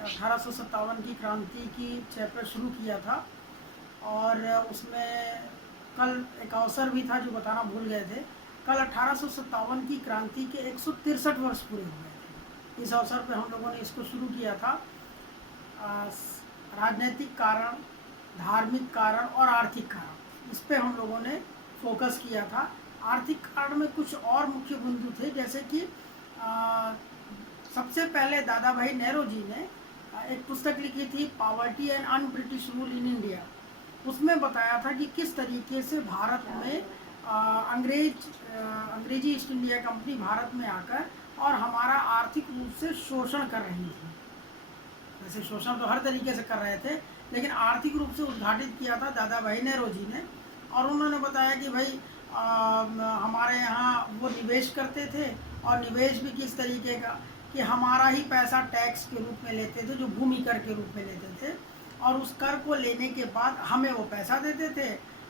1857 की क्रांति की चैप्टर शुरू किया था और उसमें कल एक अवसर भी था जो बताना भूल गए थे। कल 1857 की क्रांति के 163 वर्ष पूरे हो गए थे। इस अवसर पर हम लोगों ने इसको शुरू किया था। राजनीतिक कारण, धार्मिक कारण और आर्थिक कारण, इस पे हम लोगों ने फोकस किया था। आर्थिक कारण में कुछ और मुख्य बिंदु थे, जैसे कि सबसे पहले दादा भाई नेहरू जी ने एक पुस्तक लिखी थी, poverty and un British rule in India. उसमें बताया था कि किस तरीके से भारत में अंग्रेजी ईस्ट इंडिया कंपनी भारत में आकर और हमारा आर्थिक रूप से शोषण कर रही थी। वैसे शोषण तो हर तरीके से कर रहे थे, लेकिन आर्थिक रूप से उद्घाटित किया था दादा भाई नेहरू जी ने। और उन्होंने बताया कि भाई हमारे यहाँ वो निवेश करते थे, और निवेश भी किस तरीके का कि हमारा ही पैसा टैक्स के रूप में लेते थे, जो भूमि कर के रूप में लेते थे, और उस कर को लेने के बाद हमें वो पैसा देते थे,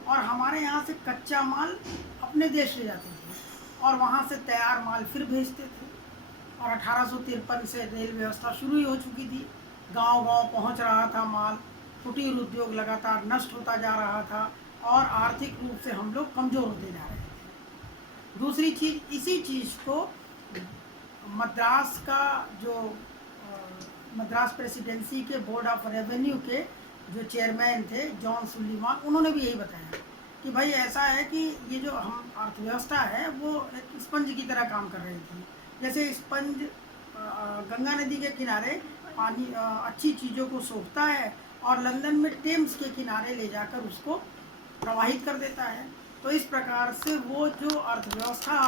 और हमारे यहाँ से कच्चा माल अपने देश ले जाते थे और वहाँ से तैयार माल फिर भेजते थे। और 1853 से रेल व्यवस्था शुरू ही हो चुकी थी। गांव-गांव पहुंच रहा था माल, कुटीर उद्योग लगातार नष्ट होता जा रहा था और आर्थिक रूप से हम लोग कमज़ोर होते जा रहे थे। दूसरी चीज़, इसी चीज़ को मद्रास का जो मद्रास प्रेसिडेंसी के बोर्ड ऑफ रेवेन्यू के जो चेयरमैन थे जॉन सुलीवान, उन्होंने भी यही बताया कि भाई ऐसा है कि ये जो हम अर्थव्यवस्था है वो एक स्पंज की तरह काम कर रही थी। जैसे स्पंज गंगा नदी के किनारे पानी अच्छी चीज़ों को सोखता है और लंदन में टेम्स के किनारे ले जाकर उसको प्रवाहित कर देता है। तो इस प्रकार से वो जो अर्थव्यवस्था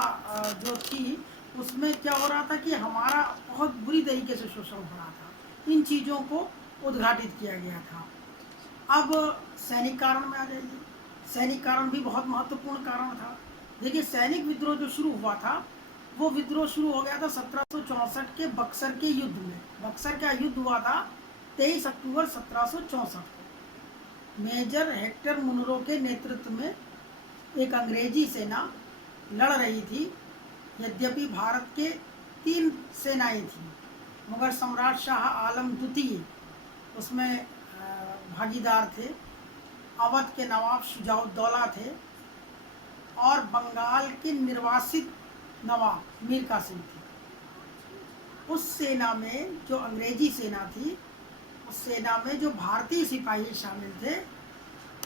जो थी, उसमें क्या हो रहा था कि हमारा बहुत बुरी तरीके से शोषण हो रहा था। इन चीज़ों को उद्घाटित किया गया था। अब सैनिक कारण में आ जाइए। सैनिक कारण भी बहुत महत्वपूर्ण कारण था। देखिए, सैनिक विद्रोह जो शुरू हुआ था, वो विद्रोह शुरू हो गया था 1764 के बक्सर के युद्ध में। बक्सर का युद्ध हुआ था 23 अक्टूबर 1764 को। मेजर हेक्टर मुनरो के नेतृत्व में एक अंग्रेजी सेना लड़ रही थी। यद्यपि भारत के 3 सेनाएं थी। मुगल सम्राट शाह आलम द्वितीय उसमें भागीदार थे, अवध के नवाब शुजाउद्दौला थे, और बंगाल के निर्वासित नवाब मीर कासिम थे। उस सेना में जो अंग्रेजी सेना थी, उस सेना में जो भारतीय सिपाही शामिल थे,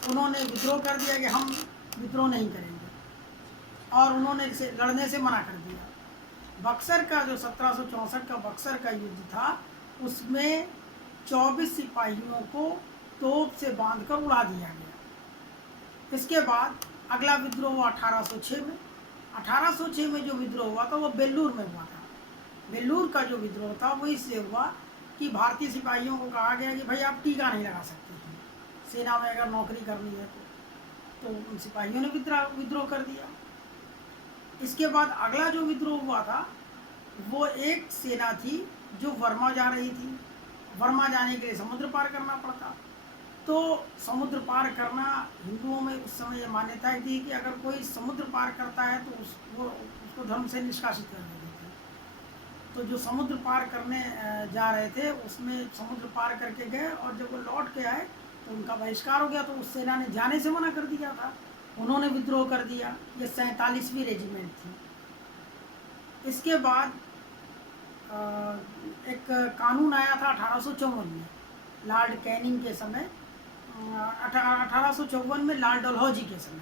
उन्होंने विद्रोह कर दिया कि हम विद्रोह नहीं करेंगे, और उन्होंने इसे लड़ने से मना कर दिया। बक्सर का जो 1764 का बक्सर का युद्ध था, उसमें 24 सिपाहियों को तोप से बांधकर उड़ा दिया गया। इसके बाद अगला विद्रोह हुआ 1806 में। 1806 में जो विद्रोह हुआ था वो बेल्लूर में हुआ था। बेल्लूर का जो विद्रोह था वो इससे हुआ कि भारतीय सिपाहियों को कहा गया कि भाई आप टीका नहीं लगा सकते हैं, सेना में अगर नौकरी करनी है तो उन सिपाहियों ने विद्रोह कर दिया। इसके बाद अगला जो विद्रोह हुआ था वो एक सेना थी जो वर्मा जा रही थी। वर्मा जाने के लिए समुद्र पार करना पड़ता। तो समुद्र पार करना, हिंदुओं में उस समय ये मान्यता थी कि अगर कोई समुद्र पार करता है तो उसको धर्म से निष्कासित कर देते थे। तो जो समुद्र पार करने जा रहे थे, उसमें समुद्र पार करके गए और जब वो लौट के आए तो उनका बहिष्कार हो गया। तो उस सेना ने जाने से मना कर दिया था, उन्होंने विद्रोह कर दिया। ये 47वीं रेजिमेंट थी। इसके बाद एक कानून आया था 1854 में, लॉर्ड कैनिंग के समय। 1854 में लॉर्ड डलहौजी के समय,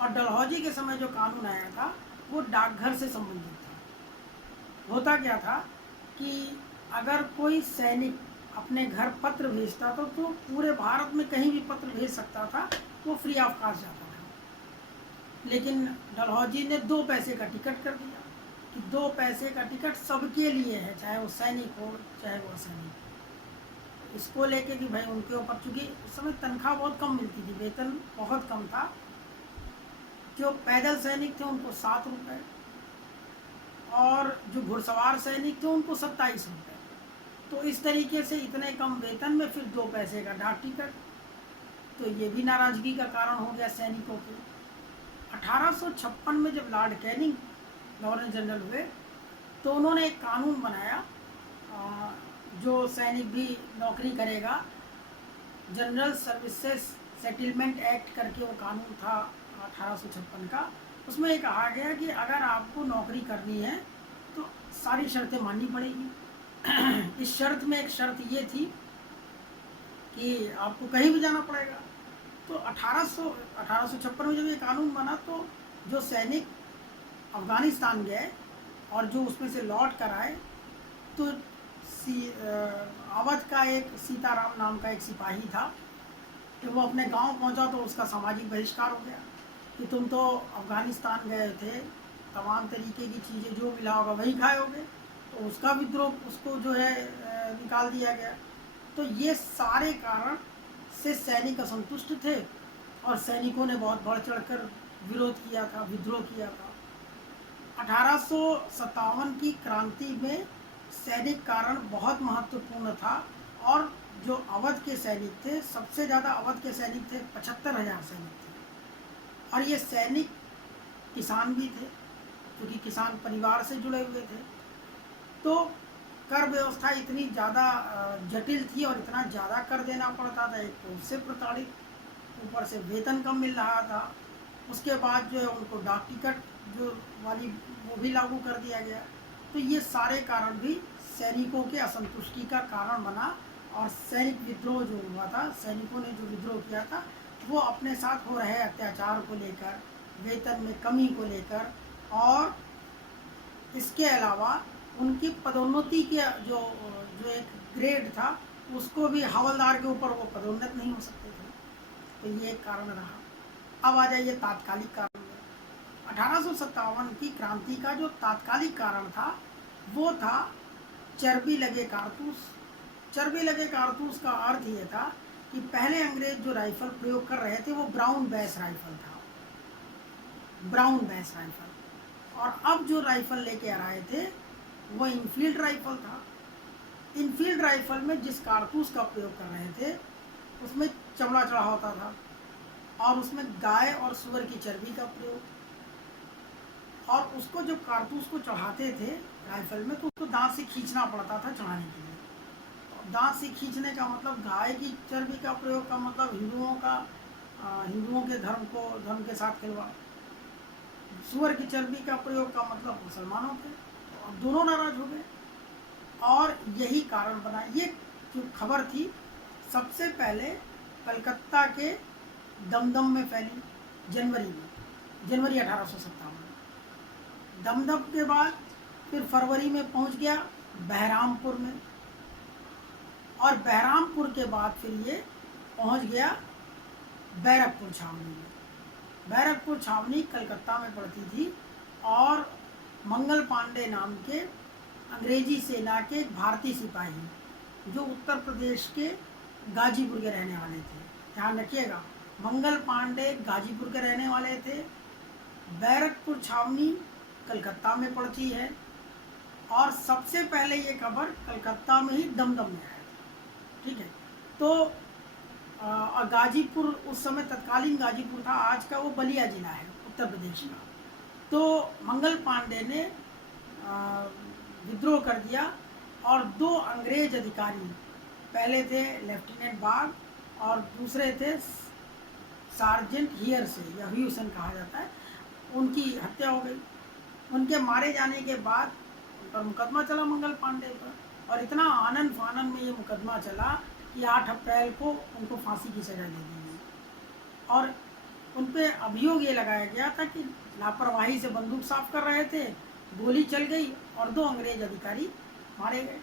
और डलहौजी के समय जो कानून आया था वो डाकघर से संबंधित था। होता क्या था कि अगर कोई सैनिक अपने घर पत्र भेजता था तो पूरे भारत में कहीं भी पत्र भेज सकता था, वो फ्री ऑफ कॉस्ट जाता था। लेकिन डलहौजी ने 2 पैसे का टिकट कर दिया कि 2 पैसे का टिकट सबके लिए है, चाहे वो सैनिक हो चाहे वो असैनिक। इसको लेके कि भाई उनके ऊपर, चूँकि उस समय तनख्वाह बहुत कम मिलती थी, वेतन बहुत कम था। जो पैदल सैनिक थे उनको 7 रुपये, और जो घुड़सवार सैनिक थे उनको 27 रुपये। तो इस तरीके से इतने कम वेतन में फिर 2 पैसे का डाक टिकट, तो ये भी नाराज़गी का कारण हो गया सैनिकों के। 1856 में जब लॉर्ड कैनिंग गवर्नर जनरल हुए तो उन्होंने एक कानून बनाया जो सैनिक भी नौकरी करेगा, जनरल सर्विसेज सेटलमेंट एक्ट करके वो कानून था 1856 का। उसमें ये कहा गया कि अगर आपको नौकरी करनी है तो सारी शर्तें माननी पड़ेगी। इस शर्त में एक शर्त ये थी कि आपको कहीं भी जाना पड़ेगा। तो 1856 में जब ये कानून बना तो जो सैनिक अफ़गानिस्तान गए और जो उसमें से लौट कर आए, तो अवध का एक सीताराम नाम का एक सिपाही था, जब वो अपने गांव पहुंचा तो उसका सामाजिक बहिष्कार हो गया कि तुम तो अफ़गानिस्तान गए थे, तमाम तरीके की चीज़ें जो मिला होगा वही खाए होगे। तो उसका विद्रोह, उसको जो है निकाल दिया गया। तो ये सारे कारण से सैनिक असंतुष्ट थे और सैनिकों ने बहुत बढ़ चढ़कर विरोध किया था, विद्रोह किया था। 1857 की क्रांति में सैनिक कारण बहुत महत्वपूर्ण था और जो अवध के सैनिक थे, सबसे ज़्यादा अवध के सैनिक थे, 75,000 सैनिक थे। और ये सैनिक किसान भी थे, क्योंकि किसान परिवार से जुड़े हुए थे। तो कर व्यवस्था इतनी ज़्यादा जटिल थी और इतना ज़्यादा कर देना पड़ता था, एक तो उससे प्रताड़ित, ऊपर से वेतन कम मिल रहा था। उसके बाद जो है उनको डाक टिकट जो वाली वो भी लागू कर दिया गया। तो ये सारे कारण भी सैनिकों के असंतुष्टि का कारण बना और सैनिक विद्रोह जो हुआ था, सैनिकों ने जो विद्रोह किया था वो अपने साथ हो रहे अत्याचार को लेकर, वेतन में कमी को लेकर, और इसके अलावा उनकी पदोन्नति के जो जो एक ग्रेड था उसको भी हवलदार के ऊपर वो पदोन्नत नहीं हो सकते थे। तो ये एक कारण रहा। अब आ जाइए तात्कालिक कारण में। 1857 की क्रांति का जो तात्कालिक कारण था वो था चर्बी लगे कारतूस। चर्बी लगे कारतूस का अर्थ ये था कि पहले अंग्रेज जो राइफल प्रयोग कर रहे थे वो ब्राउन बैस राइफल था, ब्राउन बैस राइफल। और अब जो राइफल लेके आ रहे थे वो इनफील्ड राइफल था। इनफील्ड राइफल में जिस कारतूस का प्रयोग कर रहे थे उसमें चमड़ा चढ़ा होता था और उसमें गाय और सुअर की चर्बी का प्रयोग, और उसको जब कारतूस को चढ़ाते थे राइफल में तो उसको दांत से खींचना पड़ता था चढ़ाने के लिए। तो दांत से खींचने का मतलब गाय की चर्बी का प्रयोग का मतलब हिंदुओं के धर्म के साथ खिलवाड़। सुअर की चर्बी का प्रयोग का मतलब मुसलमानों के। तो अब दोनों नाराज हो गए और यही कारण बना। ये जो खबर थी सबसे पहले कलकत्ता के दमदम में फैली, जनवरी 1857 में। दमदम के बाद फिर फरवरी में पहुंच गया बहरामपुर में, और बहरामपुर के बाद फिर ये पहुंच गया बैरकपुर छावनी में। बैरकपुर छावनी कलकत्ता में पड़ती थी और मंगल पांडे नाम के अंग्रेजी सेना के एक भारतीय सिपाही जो उत्तर प्रदेश के गाजीपुर के रहने वाले थे, ध्यान रखिएगा, मंगल पांडे गाजीपुर के रहने वाले थे। बैरकपुर छावनी कलकत्ता में पड़ती है और सबसे पहले ये खबर कलकत्ता में ही दमदम में है, ठीक है। तो और गाजीपुर उस समय तत्कालीन गाजीपुर था, आज का वो बलिया जिला है उत्तर प्रदेश का। तो मंगल पांडे ने विद्रोह कर दिया और दो अंग्रेज अधिकारी, पहले थे लेफ्टिनेंट बाग और दूसरे थे सार्जेंट हियर से या ह्यूसन कहा जाता है, उनकी हत्या हो गई। उनके मारे जाने के बाद उन पर मुकदमा चला मंगल पांडे पर, और इतना आनंद फानन में ये मुकदमा चला कि 8 अप्रैल को उनको फांसी की सज़ा दे दी गई। और उन पर अभियोग ये लगाया गया था कि लापरवाही से बंदूक साफ कर रहे थे, गोली चल गई और 2 अंग्रेज अधिकारी मारे गए।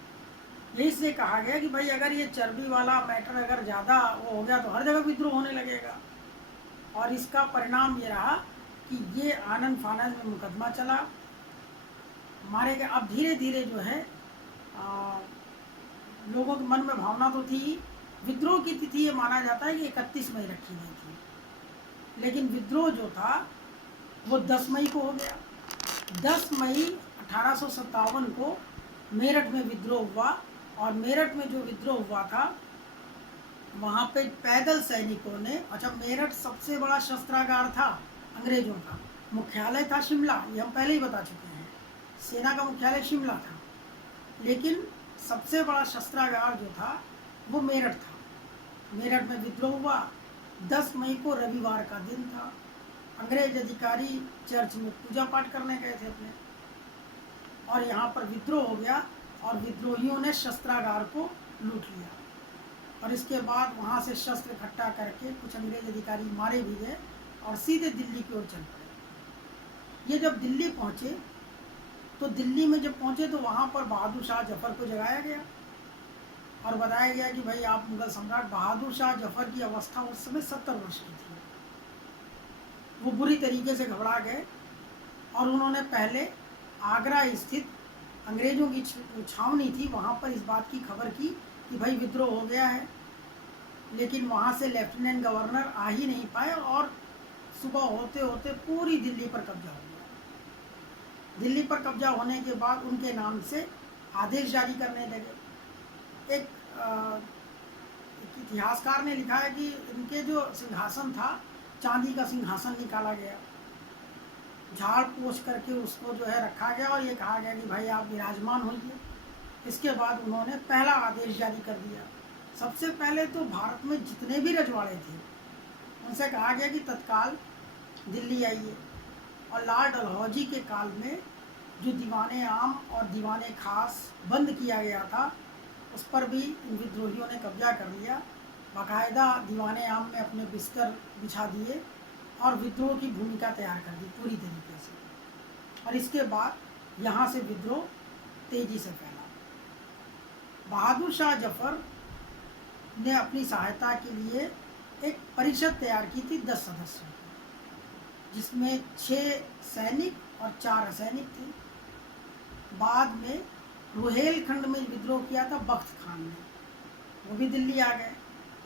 यही से कहा गया कि भाई अगर ये चर्बी वाला मैटर अगर ज़्यादा वो हो गया तो हर जगह विद्रोह होने लगेगा। और इसका परिणाम ये रहा कि ये आनंद फानन में मुकदमा चला, मारे गए। अब धीरे धीरे जो है लोगों के मन में भावना तो थी। विद्रोह की तिथि ये माना जाता है कि 31 मई रखी गई थी, लेकिन विद्रोह जो था वो 10 मई को हो गया। 10 मई 1857 को मेरठ में विद्रोह हुआ, और मेरठ में जो विद्रोह हुआ था वहाँ पे पैदल सैनिकों ने, अच्छा मेरठ सबसे बड़ा शस्त्रागार था अंग्रेजों का, मुख्यालय था शिमला, ये हम पहले ही बता चुके हैं, सेना का मुख्यालय शिमला था। लेकिन सबसे बड़ा शस्त्रागार जो था वो मेरठ था। मेरठ में विद्रोह हुआ। 10 मई को रविवार का दिन था। अंग्रेज अधिकारी चर्च में पूजा पाठ करने गए थे अपने, और यहाँ पर विद्रोह हो गया और विद्रोहियों ने शस्त्रागार को लूट लिया। और इसके बाद वहाँ से शस्त्र इकट्ठा करके कुछ अंग्रेज अधिकारी मारे भी गए और सीधे दिल्ली की ओर चल पड़े। ये जब दिल्ली पहुँचे तो दिल्ली में जब पहुँचे तो वहाँ पर बहादुर शाह जफ़र को जगाया गया और बताया गया कि भाई आप मुगल सम्राट। बहादुर शाह जफ़र की अवस्था उस समय 70 वर्ष की थी। वो बुरी तरीके से घबरा गए और उन्होंने पहले आगरा स्थित अंग्रेज़ों की छावनी थी वहाँ पर इस बात की खबर की कि भाई विद्रोह हो गया है, लेकिन वहाँ से लेफ्टिनेंट गवर्नर आ ही नहीं पाए और सुबह होते होते पूरी दिल्ली पर कब्जा हो गया। दिल्ली पर कब्जा होने के बाद उनके नाम से आदेश जारी करने लगे। एक इतिहासकार ने लिखा है कि इनके जो सिंहासन था, चांदी का सिंहासन निकाला गया, झाड़ पोछ करके उसको जो है रखा गया और ये कहा गया कि भाई आप विराजमान होइए। इसके बाद उन्होंने पहला आदेश जारी कर दिया। सबसे पहले तो भारत में जितने भी रजवाड़े थे उनसे कहा गया कि तत्काल दिल्ली आइए। और लॉर्ड डलहौजी के काल में जो दीवाने आम और दीवाने खास बंद किया गया था उस पर भी इन विद्रोहियों ने कब्जा कर लिया। बाकायदा दीवाने आम में अपने बिस्तर बिछा दिए और विद्रोह की भूमिका तैयार कर दी पूरी तरीके से। और इसके बाद यहाँ से विद्रोह तेजी से फैला। बहादुर शाह जफ़र ने अपनी सहायता के लिए एक परिषद तैयार की थी 10 सदस्यों की, जिसमें 6 सैनिक और 4 असैनिक थे। बाद में रुहेलखंड में विद्रोह किया था बख्त खान ने, वो भी दिल्ली आ गए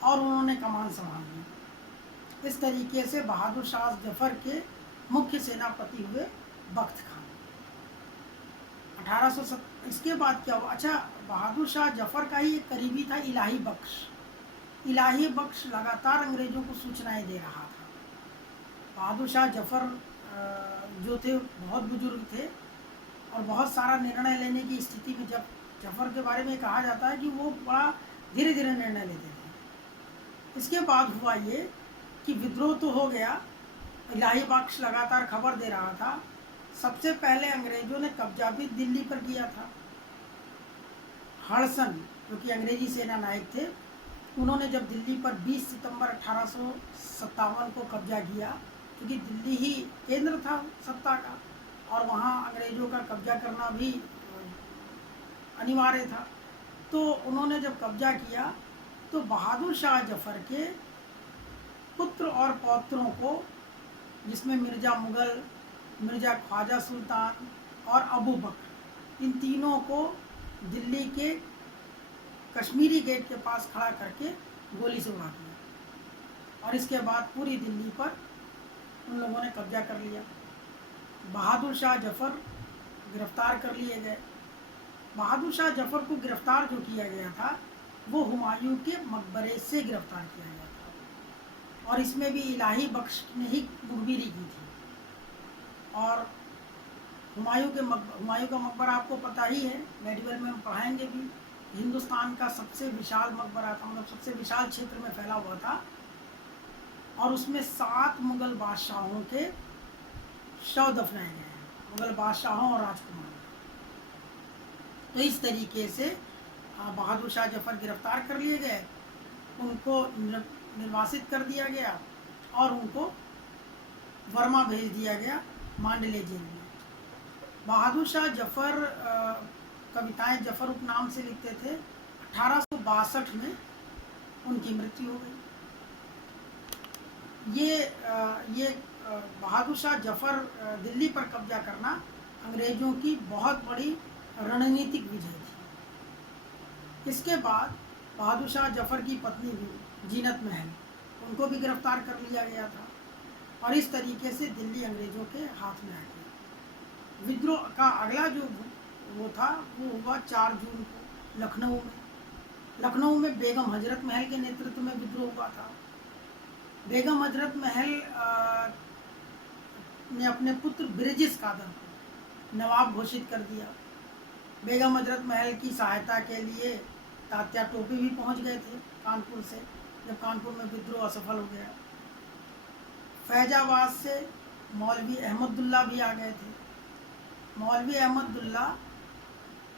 और उन्होंने कमान संभाल ली। इस तरीके से बहादुर शाह जफ़र के मुख्य सेनापति हुए बख्त खान। 1870। इसके बाद क्या हुआ? अच्छा, बहादुर शाह जफ़र का ही एक करीबी था इलाही बख्श। इलाही बख्श लगातार अंग्रेज़ों को सूचनाएं दे रहा था। बहादुर शाह जफ़र जो थे बहुत बुजुर्ग थे और बहुत सारा निर्णय लेने की स्थिति में, जब जफ़र के बारे में कहा जाता है कि वो बड़ा धीरे धीरे निर्णय लेते थे। इसके बाद हुआ ये कि विद्रोह तो हो गया, इलाही बख्श लगातार खबर दे रहा था। सबसे पहले अंग्रेज़ों ने कब्जा भी दिल्ली पर किया था। हडसन, जो कि अंग्रेजी सेना नायक थे, उन्होंने जब दिल्ली पर 20 सितंबर 1857 को कब्जा किया, क्योंकि दिल्ली ही केंद्र था सत्ता का और वहाँ अंग्रेज़ों का कब्जा करना भी अनिवार्य था, तो उन्होंने जब कब्जा किया तो बहादुर शाह जफ़र के पुत्र और पौत्रों को, जिसमें मिर्ज़ा मुग़ल, मिर्ज़ा ख्वाजा सुल्तान और अबू बकर, इन तीनों को दिल्ली के कश्मीरी गेट के पास खड़ा करके गोली से उड़ा दिया और इसके बाद पूरी दिल्ली पर उन लोगों ने कब्जा कर लिया। बहादुर शाह जफ़र गिरफ्तार कर लिए गए। बहादुर शाह जफ़र को गिरफ्तार जो किया गया था वो हुमायूं के मकबरे से गिरफ्तार किया गया था और इसमें भी इलाही बख्श ने ही मुखबिरी की थी। और हुमायूं का मकबरा आपको पता ही है, मेडिवल में हम पढ़ाएंगे भी। हिंदुस्तान का सबसे विशाल मकबरा था, मतलब सबसे विशाल क्षेत्र में फैला हुआ था और उसमें 7 मुग़ल बादशाहों के शव दफनाए गए हैं, मुग़ल बादशाहों और राजकुमारों। तो इस तरीके से बहादुर शाह जफ़र गिरफ्तार कर लिए गए, उनको निर्वासित कर दिया गया और उनको वर्मा भेज दिया गया मांडले जेल में। बहादुर शाह जफ़र कविताएं जफ़र उपनाम से लिखते थे। 1862 में उनकी मृत्यु हो गई। ये बहादुर शाह जफ़र दिल्ली पर कब्जा करना अंग्रेज़ों की बहुत बड़ी रणनीतिक विजय थी। इसके बाद बहादुर शाह जफ़र की पत्नी भी जीनत महल, उनको भी गिरफ्तार कर लिया गया था और इस तरीके से दिल्ली अंग्रेज़ों के हाथ में आ गई। विद्रोह का अगला जो वो था वो हुआ 4 जून को लखनऊ में। लखनऊ में बेगम हजरत महल के नेतृत्व में विद्रोह हुआ था। बेगम हजरत महल ने अपने पुत्र ब्रिजेश कादर को नवाब घोषित कर दिया बेगम हजरत महल की सहायता के लिए तात्या टोपे भी पहुंच गए थे कानपुर से, जब कानपुर में विद्रोह असफल हो गया। फैजाबाद से मौलवी अहमदुल्ला भी आ गए थे। मौलवी अहमदुल्ला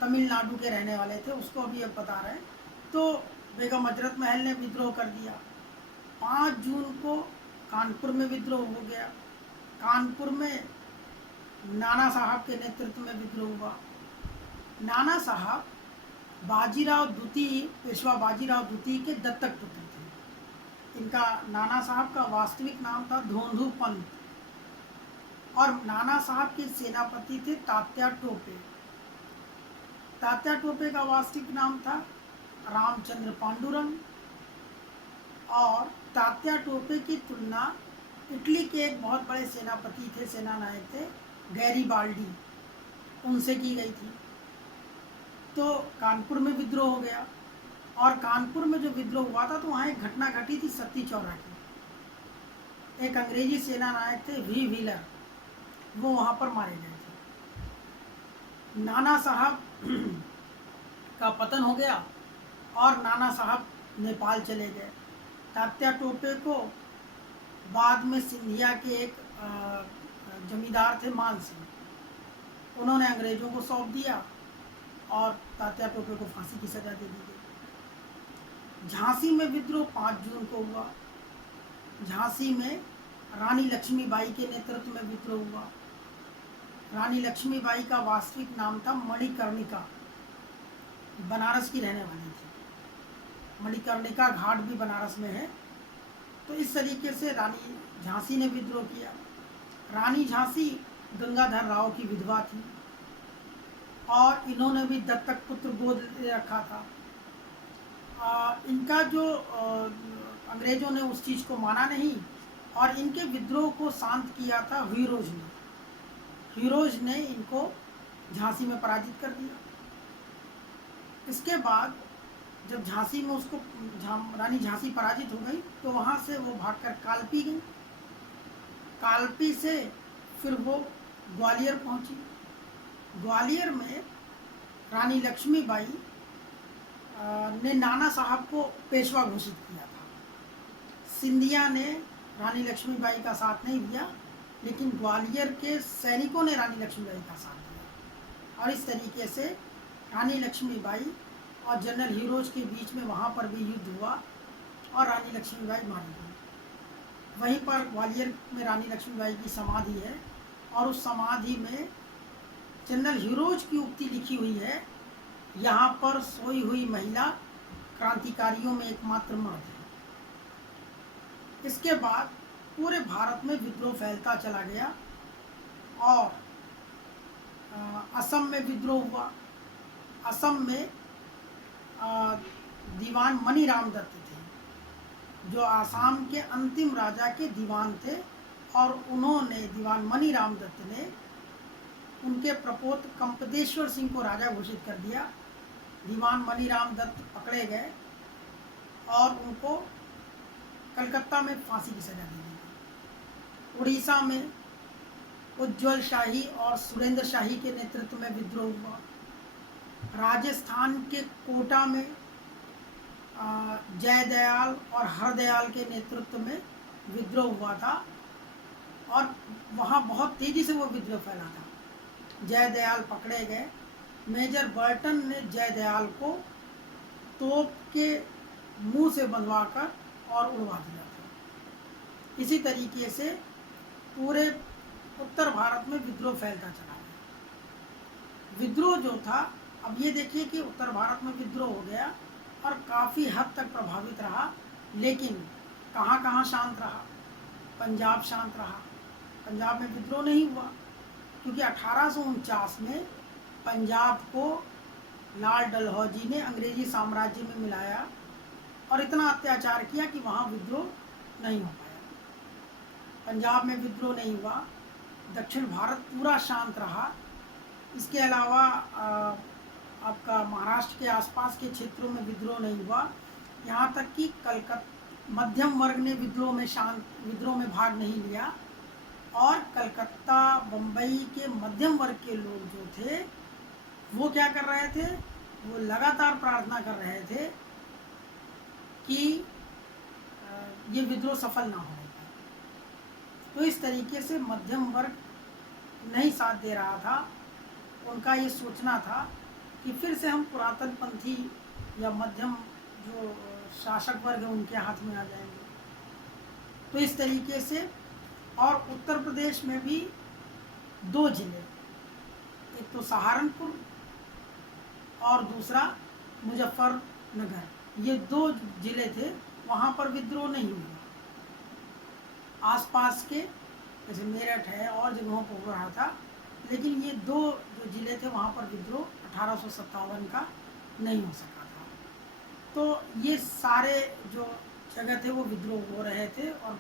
तमिलनाडु के रहने वाले थे, उसको अभी अब बता रहे हैं। तो बेगम हजरत महल ने विद्रोह कर दिया। 5 जून को कानपुर में विद्रोह हो गया। कानपुर में नाना साहब के नेतृत्व में विद्रोह हुआ। नाना साहब बाजीराव द्वितीय, पेशवा बाजीराव द्वितीय के दत्तक पुत्र थे। इनका नाना साहब का वास्तविक नाम था धोंधू पंत, और नाना साहब के सेनापति थे तात्या टोपे। तात्या टोपे का वास्तविक नाम था रामचंद्र पांडुरंग, और तात्या टोपे की तुलना इटली के एक बहुत बड़े सेनापति थे, सेना नायक थे, गैरीबाल्डी, उनसे की गई थी। तो कानपुर में विद्रोह हो गया, और कानपुर में जो विद्रोह हुआ था तो वहाँ एक घटना घटी थी सत्ती चौरा की। एक अंग्रेजी सेना नायक थे वी व्हीलर, वो वहाँ पर मारे गए थे। नाना साहब का पतन हो गया और नाना साहब नेपाल चले गए। तात्या टोपे को बाद में सिंधिया के एक जमींदार थे मान सिंह, उन्होंने अंग्रेजों को सौंप दिया और तात्या टोपे को फांसी की सजा दे दी गई। झांसी में विद्रोह 5 जून को हुआ। झांसी में रानी लक्ष्मीबाई के नेतृत्व में विद्रोह हुआ। रानी लक्ष्मीबाई का वास्तविक नाम था मणिकर्णिका, बनारस की रहने वाली थी। मणिकर्णिका घाट भी बनारस में है। तो इस तरीके से रानी झांसी ने विद्रोह किया। रानी झांसी गंगाधर राव की विधवा थी, और इन्होंने भी दत्तक पुत्र गोद ले रखा था। इनका जो अंग्रेजों ने उस चीज़ को माना नहीं, और इनके विद्रोह को शांत किया था हीरोज ने। हीरोज ने इनको झांसी में पराजित कर दिया। इसके बाद जब झांसी में उसको रानी झांसी पराजित हो गई तो वहाँ से वो भागकर कालपी गई। कालपी से फिर वो ग्वालियर पहुँची। ग्वालियर में रानी लक्ष्मीबाई ने नाना साहब को पेशवा घोषित किया था। सिंधिया ने रानी लक्ष्मीबाई का साथ नहीं दिया, लेकिन ग्वालियर के सैनिकों ने रानी लक्ष्मीबाई का साथ दिया, और इस तरीके से रानी लक्ष्मीबाई और जनरल हीरोज के बीच में वहाँ पर भी युद्ध हुआ और रानी लक्ष्मीबाई मारी गई। वहीं पर ग्वालियर में रानी लक्ष्मीबाई की समाधि है, और उस समाधि में जनरल हीरोज की उक्ति लिखी हुई है, यहाँ पर सोई हुई महिला क्रांतिकारियों में एकमात्र मर्द है। इसके बाद पूरे भारत में विद्रोह फैलता चला गया, और असम में विद्रोह हुआ। असम में दीवान मनीराम दत्त थे, जो आसाम के अंतिम राजा के दीवान थे, और उन्होंने दीवान मनीराम दत्त ने उनके प्रपोत कंपदेश्वर सिंह को राजा घोषित कर दिया। दीवान मनीराम दत्त पकड़े गए और उनको कलकत्ता में फांसी की सजा दी गई। उड़ीसा में उज्ज्वल शाही और सुरेंद्र शाही के नेतृत्व में विद्रोह हुआ। राजस्थान के कोटा में जयदयाल और हरदयाल के नेतृत्व में विद्रोह हुआ था, और वहाँ बहुत तेज़ी से वो विद्रोह फैला था। जयदयाल पकड़े गए। मेजर बर्टन ने जयदयाल को तोप के मुंह से बंधवाकर और उड़वा दिया था। इसी तरीके से पूरे उत्तर भारत में विद्रोह फैलता चला गया। विद्रोह जो था, अब ये देखिए कि उत्तर भारत में विद्रोह हो गया और काफ़ी हद तक प्रभावित रहा, लेकिन कहाँ कहाँ शांत रहा? पंजाब शांत रहा। पंजाब में विद्रोह नहीं हुआ, क्योंकि 1849 में पंजाब को लाल डलहौजी ने अंग्रेजी साम्राज्य में मिलाया और इतना अत्याचार किया कि वहाँ विद्रोह नहीं हो पाया। पंजाब में विद्रोह नहीं हुआ। दक्षिण भारत पूरा शांत रहा। इसके अलावा आपका महाराष्ट्र के आसपास के क्षेत्रों में विद्रोह नहीं हुआ। यहाँ तक कि कलकत्ता मध्यम वर्ग ने विद्रोह में भाग नहीं लिया, और कलकत्ता बम्बई के मध्यम वर्ग के लोग जो थे वो क्या कर रहे थे, वो लगातार प्रार्थना कर रहे थे कि ये विद्रोह सफल ना हो। तो इस तरीके से मध्यम वर्ग नहीं साथ दे रहा था। उनका ये सोचना था कि फिर से हम पुरातन पंथी या मध्यम जो शासक वर्ग है उनके हाथ में आ जाएंगे। तो इस तरीके से, और उत्तर प्रदेश में भी दो जिले, एक तो सहारनपुर और दूसरा मुजफ्फरनगर, ये दो जिले थे, वहाँ पर विद्रोह नहीं हुआ। आसपास के जैसे मेरठ है और जगहों पर हो रहा था, लेकिन ये दो जो जिले थे वहाँ पर विद्रोह 1857 का नहीं हो सका था। तो ये सारे जो जगह थे वो विद्रोह हो रहे थे, और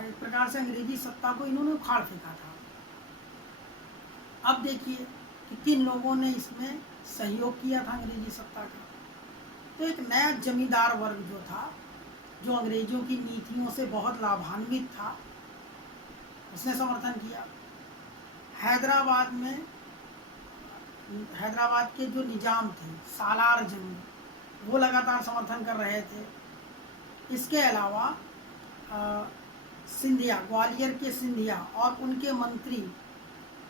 एक प्रकार से अंग्रेजी सत्ता को इन्होंने उखाड़ फेंका था। अब देखिए कि किन लोगों ने इसमें सहयोग किया था अंग्रेजी सत्ता का। तो एक नया जमींदार वर्ग जो था, जो अंग्रेजों की नीतियों से बहुत लाभान्वित था, उसने समर्थन किया। हैदराबाद के जो निजाम थे सालार जंग, वो लगातार समर्थन कर रहे थे। इसके अलावा सिंधिया, ग्वालियर के सिंधिया और उनके मंत्री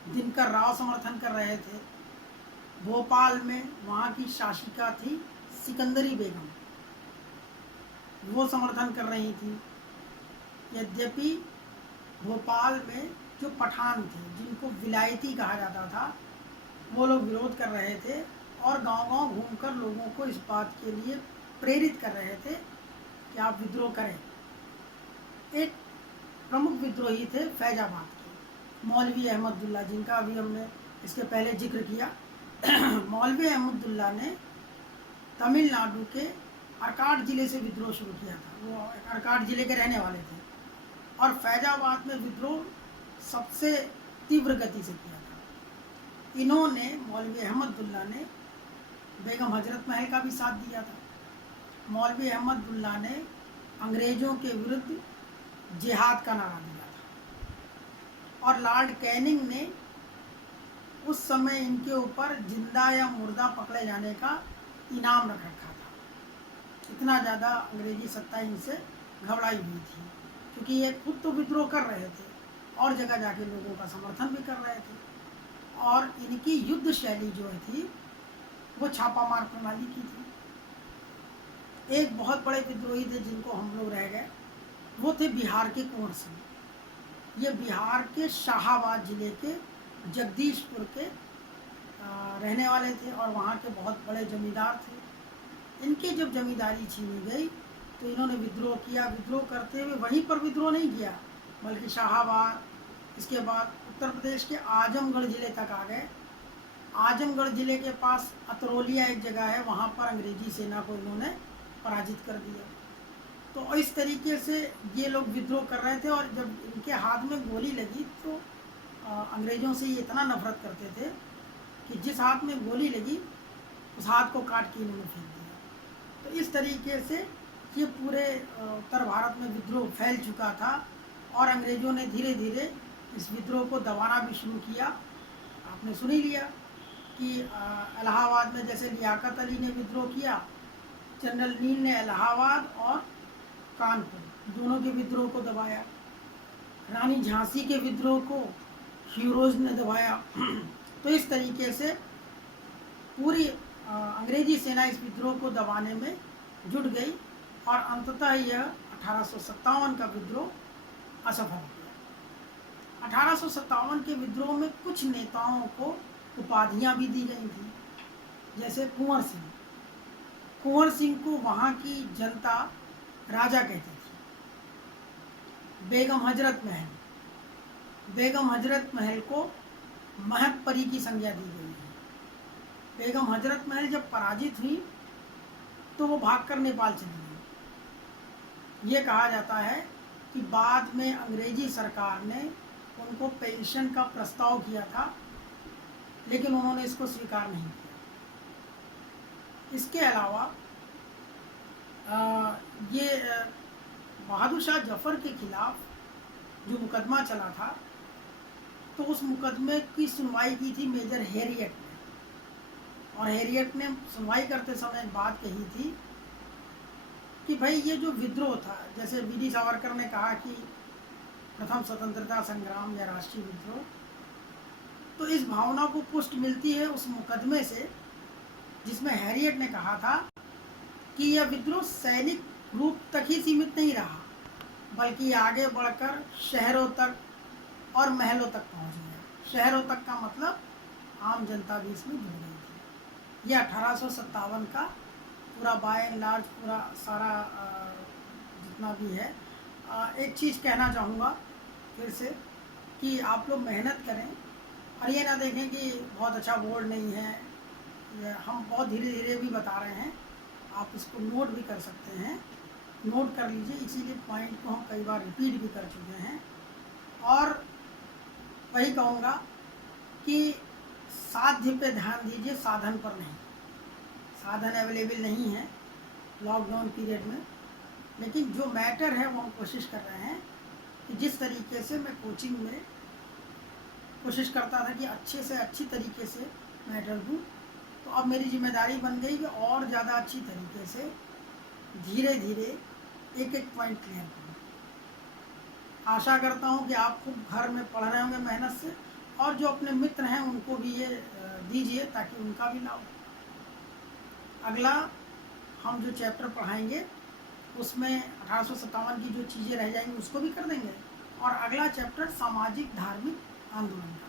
दिनकर राव समर्थन कर रहे थे। भोपाल में वहाँ की शासिका थी सिकंदरी बेगम, वो समर्थन कर रही थी। यद्यपि भोपाल में जो पठान थे, जिनको विलायती कहा जाता था, वो लोग विरोध कर रहे थे और गांव-गांव घूमकर लोगों को इस बात के लिए प्रेरित कर रहे थे कि आप विद्रोह करें। एक प्रमुख विद्रोही थे फैजाबाद के मौलवी अहमदुल्ला, जिनका अभी हमने इसके पहले जिक्र किया। मौलवी अहमदुल्ला ने तमिलनाडु के अर्काट ज़िले से विद्रोह शुरू किया था। वो अर्काट ज़िले के रहने वाले थे, और फैजाबाद में विद्रोह सबसे तीव्र गति से किया था। इन्होंने, मौलवी अहमदुल्ला ने, बेगम हजरत महल का भी साथ दिया था। मौलवी अहमदुल्ला ने अंग्रेज़ों के विरुद्ध जिहाद का नारा दिया था, और लॉर्ड कैनिंग ने उस समय इनके ऊपर जिंदा या मुर्दा पकड़े जाने का इनाम रख रखा था। इतना ज़्यादा अंग्रेजी सत्ता इनसे घबराई हुई थी, क्योंकि ये खुद तो विद्रोह कर रहे थे और जगह जाके लोगों का समर्थन भी कर रहे थे, और इनकी युद्ध शैली जो थी वो छापामार प्रणाली की थी। एक बहुत बड़े विद्रोही थे जिनको हम लोग रह गए, वो थे बिहार के कुंवर सिंह। ये बिहार के शाहाबाद ज़िले के जगदीशपुर के रहने वाले थे, और वहाँ के बहुत बड़े जमींदार थे। इनकी जब जमींदारी छीनी गई तो इन्होंने विद्रोह किया। विद्रोह करते हुए वहीं पर विद्रोह नहीं किया, बल्कि शाहाबाद, इसके बाद उत्तर प्रदेश के आजमगढ़ ज़िले तक आ गए। आजमगढ़ ज़िले के पास अतरौलिया एक जगह है, वहाँ पर अंग्रेजी सेना को इन्होंने पराजित कर दिया। तो इस तरीके से ये लोग विद्रोह कर रहे थे, और जब इनके हाथ में गोली लगी तो अंग्रेज़ों से ये इतना नफरत करते थे कि जिस हाथ में गोली लगी उस हाथ को काट के इन्होंने फेंक दिया। तो इस तरीके से ये पूरे उत्तर भारत में विद्रोह फैल चुका था, और अंग्रेज़ों ने धीरे धीरे इस विद्रोह को दबाना भी शुरू किया। आपने सुन ही लिया कि इलाहाबाद में जैसे लियाकत अली ने विद्रोह किया, जनरल नील ने इलाहाबाद और कानपुर दोनों के विद्रोह को दबाया। रानी झांसी के विद्रोह को ह्यूरोज ने दबाया। तो इस तरीके से पूरी अंग्रेजी सेना इस विद्रोह को दबाने में जुट गई, और अंततः यह 1857 का विद्रोह असफल हो गया। 1857 के विद्रोह में कुछ नेताओं को उपाधियां भी दी गई थी, जैसे कुंवर सिंह। कुंवर सिंह को वहाँ की जनता राजा कहती थी। बेगम हजरत महल को महक परी की संज्ञा दी गई है। बेगम हजरत महल जब पराजित हुई तो वो भागकर नेपाल चली गई। ये कहा जाता है कि बाद में अंग्रेजी सरकार ने उनको पेंशन का प्रस्ताव किया था, लेकिन उन्होंने इसको स्वीकार नहीं किया। इसके अलावा ये बहादुर शाह जफर के खिलाफ जो मुकदमा चला था, तो उस मुकदमे की सुनवाई की थी मेजर हैरियट ने, और हैरियट ने सुनवाई करते समय एक बात कही थी कि भाई ये जो विद्रोह था, जैसे वीडी सावरकर ने कहा कि प्रथम स्वतंत्रता संग्राम या राष्ट्रीय विद्रोह, तो इस भावना को पुष्टि मिलती है उस मुकदमे से जिसमें हैरियट ने कहा था कि यह विद्रोह सैनिक रूप तक ही सीमित नहीं रहा, बल्कि आगे बढ़कर शहरों तक और महलों तक पहुंच गया। शहरों तक का मतलब आम जनता भी इसमें जुड़ गई थी। यह 1857 का पूरा बाय एंड लार्ज पूरा सारा जितना भी है। एक चीज़ कहना चाहूँगा फिर से कि आप लोग मेहनत करें और ये ना देखें कि बहुत अच्छा बोर्ड नहीं है, हम बहुत धीरे धीरे भी बता रहे हैं, आप इसको नोट भी कर सकते हैं, नोट कर लीजिए। इसीलिए पॉइंट को हम कई बार रिपीट भी कर चुके हैं। और वही कहूँगा कि साध्य पे ध्यान दीजिए, साधन पर नहीं। साधन अवेलेबल नहीं है लॉकडाउन पीरियड में, लेकिन जो मैटर है वो हम कोशिश कर रहे हैं कि जिस तरीके से मैं कोचिंग में कोशिश करता था कि अच्छे से अच्छी तरीके से मैटर दूँ, तो अब मेरी जिम्मेदारी बन गई कि और ज़्यादा अच्छी तरीके से धीरे धीरे एक एक पॉइंट क्लियर करूँ। आशा करता हूँ कि आप खूब घर में पढ़ रहे होंगे मेहनत से, और जो अपने मित्र हैं उनको भी ये दीजिए ताकि उनका भी लाभ। अगला हम जो चैप्टर पढ़ाएंगे उसमें 1857 की जो चीज़ें रह जाएंगी उसको भी कर देंगे, और अगला चैप्टर सामाजिक धार्मिक आंदोलन का।